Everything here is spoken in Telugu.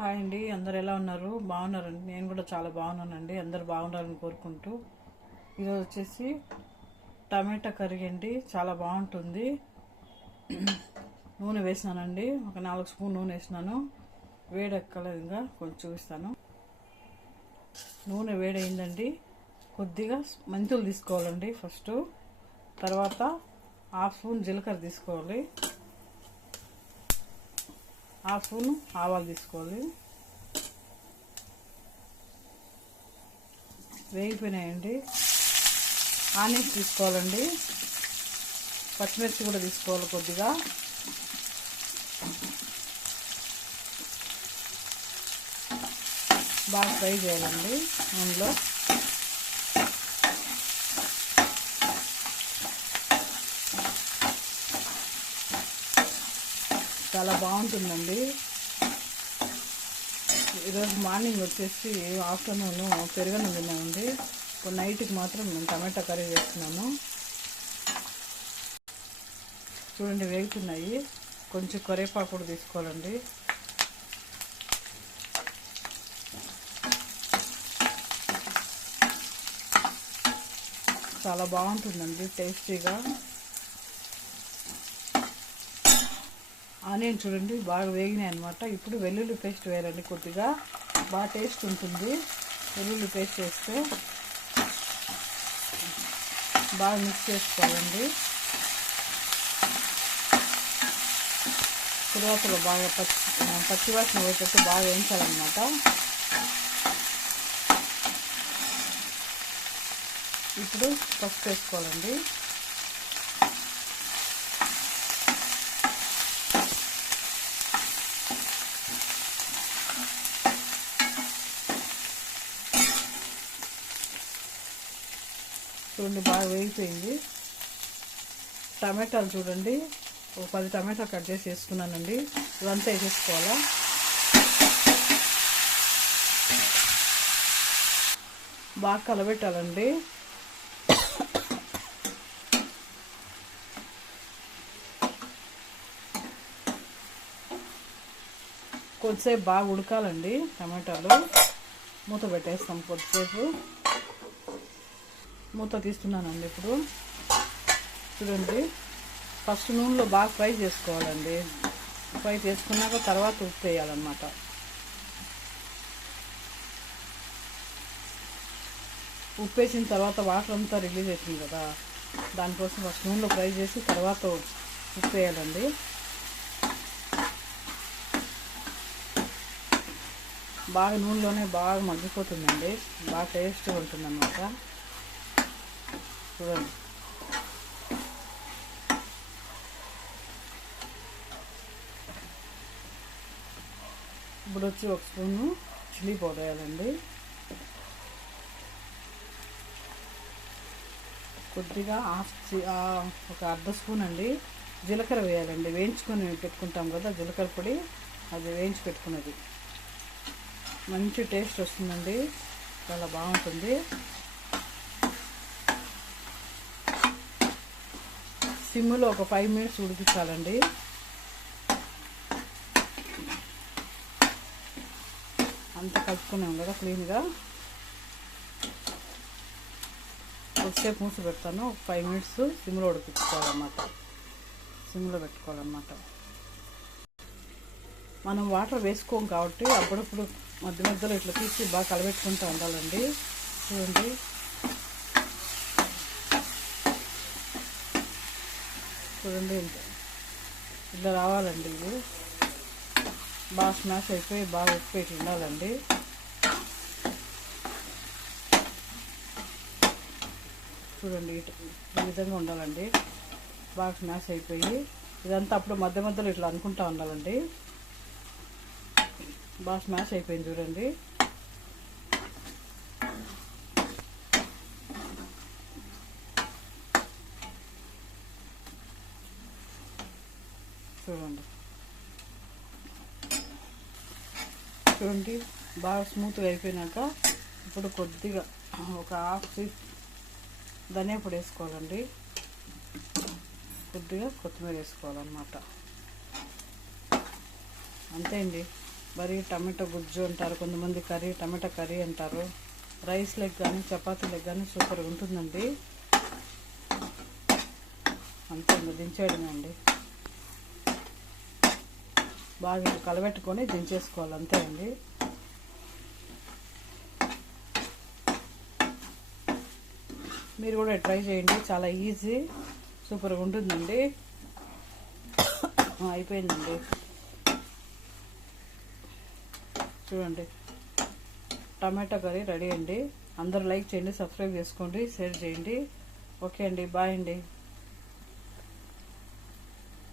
హాయ్ అండి అందరు ఎలా ఉన్నారు? బాగున్నారండి. నేను కూడా చాలా బాగున్నానండి. అందరు బాగుండాలని కోరుకుంటూ. ఈరోజు వచ్చేసి టమాటా కర్రీ అండి. చాలా బాగుంటుంది. నూనె వేసినానండి. ఒక నాలుగు స్పూన్ నూనె వేసినాను. వేడెక్కలేదు ఇంకా కొంచెం చూపిస్తాను. నూనె వేడైందండి కొద్దిగా మెంతులు తీసుకోవాలండి ఫస్ట్. తర్వాత హాఫ్ స్పూన్ జీలకర్ర తీసుకోవాలి. హాఫ్ స్పూన్ ఆవాలు తీసుకోవాలి. వేగిపోయినాయండి. ఆనియన్స్ తీసుకోవాలండి. పచ్చిమిర్చి కూడా తీసుకోవాలి కొద్దిగా. బాగా ఫ్రై చేయాలండి. నూనెలో చాలా బాగుంటుందండి. ఈరోజు మార్నింగ్ వచ్చేసి ఆఫ్టర్నూన్ పెరుగన్నం తిన్నామండి ఇప్పుడు నైట్కి మాత్రం నేను టమాటా కర్రీ చేస్తున్నాను చూడండి వేగుతున్నాయి. కొంచెం కరివేపాకు కూడా తీసుకోవాలండి. చాలా బాగుంటుందండి టేస్టీగా. ఆనియన్ చూడండి బాగా వేగినాయి అనమాట ఇప్పుడు వెల్లుల్లి పేస్ట్ వేయాలండి కొద్దిగా. బాగా టేస్ట్ ఉంటుంది. వెల్లుల్లి పేస్ట్ వేస్తే బాగా మిక్స్ చేసుకోవాలండి. తరువాతలో బాగా పచ్చి పచ్చివాసన పోయేటట్టు బాగా వేయించాలన్నమాట. ఇప్పుడు పసుపు వేసుకోవాలండి. చూడండి బాగా వేగిపోయింది. టమాటాలు చూడండి ఒక పది టమాటాలు కట్ చేసి వేసుకున్నానండి. ఇదంతా వేసేసుకోవాలా? బాగా కలబెట్టాలండి. కొద్దిసేపు బాగా ఉడకాలండి టమాటాలు. మూత పెట్టేస్తాం కొద్దిసేపు. మూత తీస్తున్నానండి ఇప్పుడు. చూడండి. ఫస్ట్ నూనెలో బాగా ఫ్రై చేసుకోవాలండి. ఫ్రై చేసుకున్నాక తర్వాత ఉప్పు వేయాలన్నమాట. ఉప్పు వేసిన తర్వాత వాటర్ అంతా రిలీజ్ అవుతుంది కదా. దానికోసం ఫస్ట్ నూనెలో ఫ్రై చేసి తర్వాత ఉప్పు వేయాలండి. బాగా నూనెలోనే బాగా మగ్గిపోతుందండి. బాగా టేస్ట్గా ఉంటుందన్నమాట. చూడండి. ఇప్పుడు వచ్చి ఒక స్పూను చిల్లీ పౌడర్ వేయాలండి. కొద్దిగా హాఫ్ ఒక అర్ధ స్పూన్ అండి జీలకర్ర వేయాలండి. వేయించుకొని పెట్టుకుంటాం కదా జీలకర్ర పొడి అది వేయించి పెట్టుకున్నది. మంచి టేస్ట్ వస్తుందండి. చాలా బాగుంటుంది. సిమ్లో ఒక ఫైవ్ మినిట్స్ ఉడికించాలండి. అంత కలుపుకున్నాం కదా క్లీన్గా. కొద్దిసేపు మూసి పెడతాను. ఒక ఫైవ్ మినిట్స్ సిమ్లో ఉడికించుకోవాలన్నమాట. సిమ్లో పెట్టుకోవాలన్నమాట. మనం వాటర్ వేసుకోం కాబట్టి అప్పుడప్పుడు మధ్య మధ్యలో ఇట్లా తీసి బాగా కలబెట్టుకుంటూ ఉండాలండి. చూడండి. చూడండి ఇట్లా రావాలండి ఇది బాగా స్మాష్ అయిపోయి బాగా ఉప్పు పెట్టి ఉండాలండి. చూడండి ఈ విధంగా ఉండాలండి. బాగా స్మాష్ అయిపోయి. ఇదంతా అప్పుడు మధ్య మధ్యలో ఇట్లా అనుకుంటా ఉండాలండి. బాగా స్మాష్ అయిపోయింది చూడండి. చూడండి. చూడండి బాగా స్మూత్గా అయిపోయినాక ఇప్పుడు కొద్దిగా ఒక హాఫ్ టీ ధనియా పొడి వేసుకోవాలండి. కొద్దిగా కొత్తిమీర వేసుకోవాలన్నమాట. అంతే అండి. మరి టమాటో గుజ్జు అంటారు కొంతమంది కర్రీ టమాటా కర్రీ అంటారు. రైస్ లెగ్ కానీ చపాతీ లెగ్ కానీ సూపర్గా ఉంటుందండి. అంతే దించేయడమే అండి. బాగా కలబెట్టుకొని దించేసుకోవాలి అంతే అండి. మీరు కూడా ట్రై చేయండి చాలా ఈజీ సూపర్గా ఉంటుందండి. అయిపోయిందండి. చూడండి టమాటా కర్రీ రెడీ అండి. అందరూ లైక్ చేయండి సబ్స్క్రైబ్ చేసుకోండి షేర్ చేయండి. ఓకే అండి బాయ్ అండి.